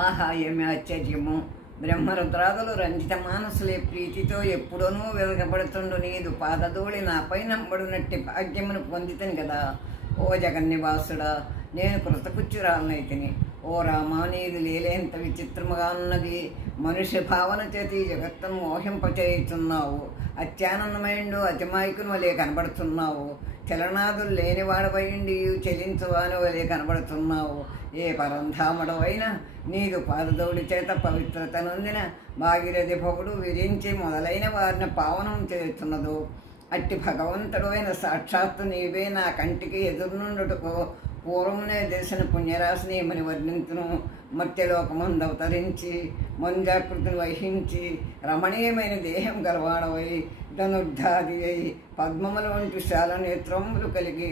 ఆహా ఏమి ఆశ్చర్యము! బ్రహ్మరుద్రాదులు రంజిత మానసులే ప్రీతితో ఎప్పుడనూ వెలకబడుతుండు నీదు పాదధూళి నాపై నంబడునట్టి భాగ్యమును పొందితని కదా. ఓ జగన్నివాసుడా, నేను కృతకృత్యురాలనైతిని. ఓ రామా, నీది లేలేంత విచిత్రముగా ఉన్నది. మనుష్య భావన చేతి జగత్తును మోహింపచేయుతున్నావు. అత్యానందమైండు అతిమాయికుని వలె కనబడుతున్నావు. చలనాదులు లేనివాడవైండి చెలించువాని వలె కనబడుతున్నావు. ఏ పరంధాముడవైనా నీదు పాదధూళి చేత పవిత్రత నొందిన భాగీరథి పొగుడు విరించి మొదలైన వారిని పావనం చేస్తున్నదు. అట్టి భగవంతుడు అయిన సాక్షాత్తు నీవే నా కంటికి ఎదురునుండుటకు పూర్వమునే దేశన పుణ్యరాశిని ఏమని వర్ణించును. మత్స్యలోకమందు అవతరించి మంజాకృతిని వహించి రమణీయమైన దేహం గలవాడవై ధనుర్ధాది అయి పద్మముల వంటి శాల నేత్రములు కలిగి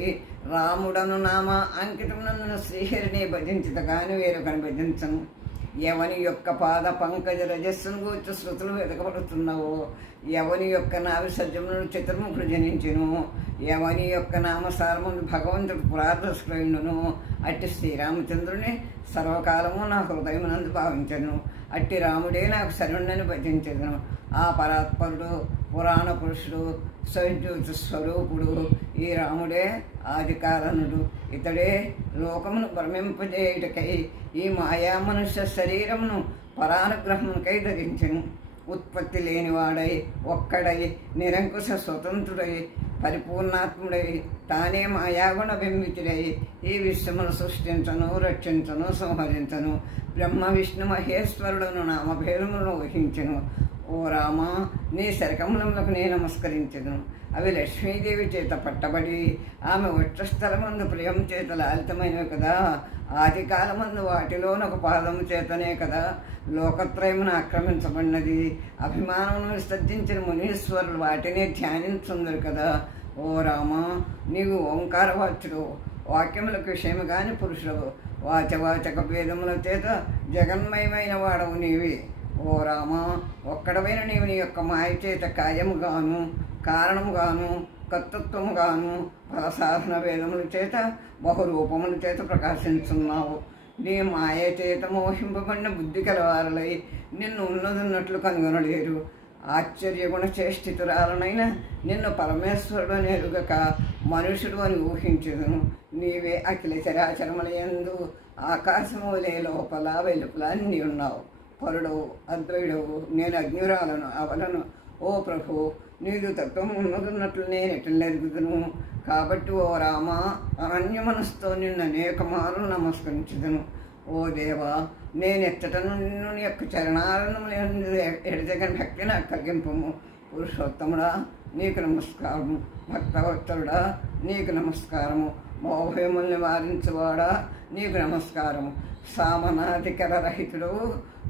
రాముడను నామ అంకితమునందున శ్రీహరిని భజించిత కాని వేరొకని భజించను. ఎవని యొక్క పాద పంకజ రజస్సును గూర్చి శృతులు వెతకబడుతున్నావో, ఎవని యొక్క నావిసర్జమును చతుర్ముఖుడు జనించును, ఎవని యొక్క నామసారమును భగవంతుడు పురాధస్కృండును, అట్టి శ్రీరామచంద్రుని సర్వకాలము నా హృదయమునందు భావించను. అట్టి రాముడే నాకు శరణ్యని భజించను. ఆ పరాత్పరుడు పురాణ పురుషుడు స్వయంజ్యోతి స్వరూపుడు ఈ రాముడే ఆది కారణుడు. ఇతడే లోకమును భ్రమింపజేయుటకై ఈ మాయా మనుష్య శరీరమును పరానుగ్రహమునకై ధరించెను. ఉత్పత్తి లేనివాడై ఒక్కడై నిరంకుశ స్వతంత్రుడై పరిపూర్ణాత్ముడై తానే మాయాగుణ బింబితుడై ఈ విశ్వమును సృష్టించను, రక్షించను, సంహరించను. బ్రహ్మ విష్ణు మహేశ్వరులను నామభేదములను వహించెను. ఓ రామ, నీ శరకములకు నేను నమస్కరించను. అవి లక్ష్మీదేవి చేత పట్టబడి ఆమె వక్షస్థలమందు ప్రియం చేత లాలితమైనవి కదా. ఆది కాలమందు వాటిలోనొక పాదము చేతనే కదా లోకత్రయమును ఆక్రమించబడినది. అభిమానమును విసర్జించిన మునీశ్వరులు వాటినే ధ్యానించుందరు కదా. ఓ రామ, నీవు ఓంకారవాచ్యుడు, వాక్యములకు విషయము కాని పురుషుడు. వాచవాచక భేదముల చేత జగన్మయమైన వాడవు నీవి. ఓ రామ, ఒక్కడవైన నీవు నీ యొక్క మాయ చేత కార్యముగాను కారణముగాను కర్తృత్వముగాను ఫలసాధన భేదముల చేత బహురూపముల చేత ప్రకాశించున్నావు. నీ మాయ చేత మోహింపబడిన బుద్ధి కలవారలై నిన్ను ఉన్నదున్నట్లు కనుగొనలేరు. ఆశ్చర్యగుణ చేష్టితురాలనైనా నిన్ను పరమేశ్వరుడు అని ఎరుగక మనుషుడు అని ఊహించదును. నీవే అఖిల చరాచరములయందు ఆకాశము వలె లోపల వెలుపల అన్నీ ఉన్నావు. పరుడవు, అద్వైడవు, నేను అజ్ఞురాలను అవలను. ఓ ప్రభు, నీదు తత్వం ఉన్నదున్నట్లు నేను ఎట్లా ఎరుగుదును. కాబట్టి ఓ రామ, అనన్య మనస్సుతో నిన్ను అనేక మారులు నమస్కరించుదును. ఓ దేవా, నేనెచ్చటను నిన్ను నీ యొక్క చరణాలను ఎడజగని భక్తి నాకు కలిగింపము. పురుషోత్తముడా, నీకు నమస్కారము. భక్తవత్సరుడా, నీకు నమస్కారము. మోహయముల్ని వారించువాడా, నీకు నమస్కారము. సామనాధికర రహితుడు,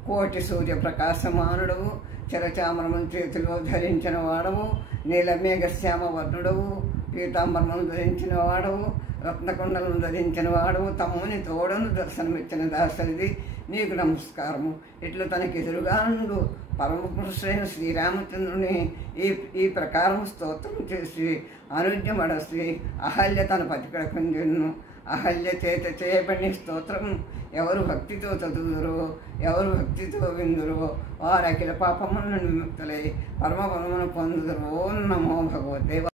కోటి సూర్య ప్రకాశమానుడవు, చరచామరమును చేతిలో ధరించిన వాడవు, నీలమేఘశ్యామ వర్ణుడవు, పీతాంబరమును ధరించిన వాడవు, రత్నకుండలను ధరించిన వాడవు, తమ్ముని తోడను దర్శనమిచ్చిన దాసరిది, నీకు నమస్కారము. ఇట్లు తనకి ఎదురుగా నుండు పరమపురుషుడైన శ్రీరామచంద్రుని ఈ ప్రకారం స్తోత్రం చేసి అనుజ్ఞమడసి అహల్య తన పతికడకుంజను. అహల్య చేత చేయబడిన స్తోత్రం ఎవరు భక్తితో చదువుదురో, ఎవరు భక్తితో విందురో వారు అఖిల పాపములను విముక్తులై పరమపదమును పొందుదురో. నమో భగవతే